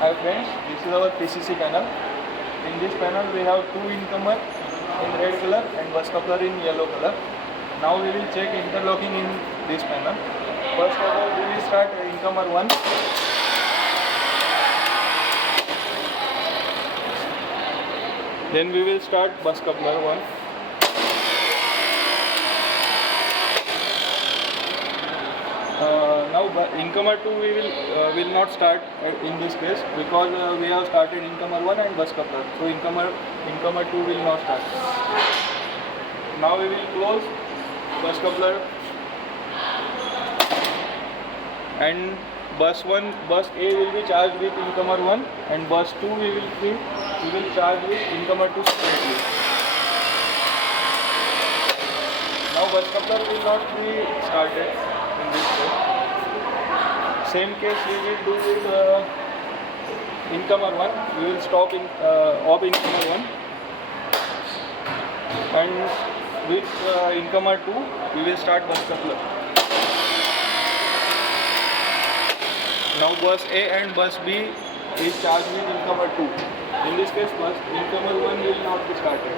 Hi friends, this is our PCC panel. In this panel we have two incomer in red color and bus coupler in yellow color. Now we will check interlocking in this panel. First of all we will start incomer 1. Then we will start bus coupler 1. Now incomer 2 we will not start in this case because we have started incomer 1 and bus coupler. So incomer 2 will not start. Now we will close bus coupler and bus A will be charged with incomer 1 and bus 2 we will charge with incomer 2 separately. Now bus coupler will not be started in this case. Same case we will do with incomer 1. We will stop off incomer 1 and with incomer 2 we will start bus coupler. Now bus A and bus B is charged with incomer 2. In this case incomer 1 will not be started.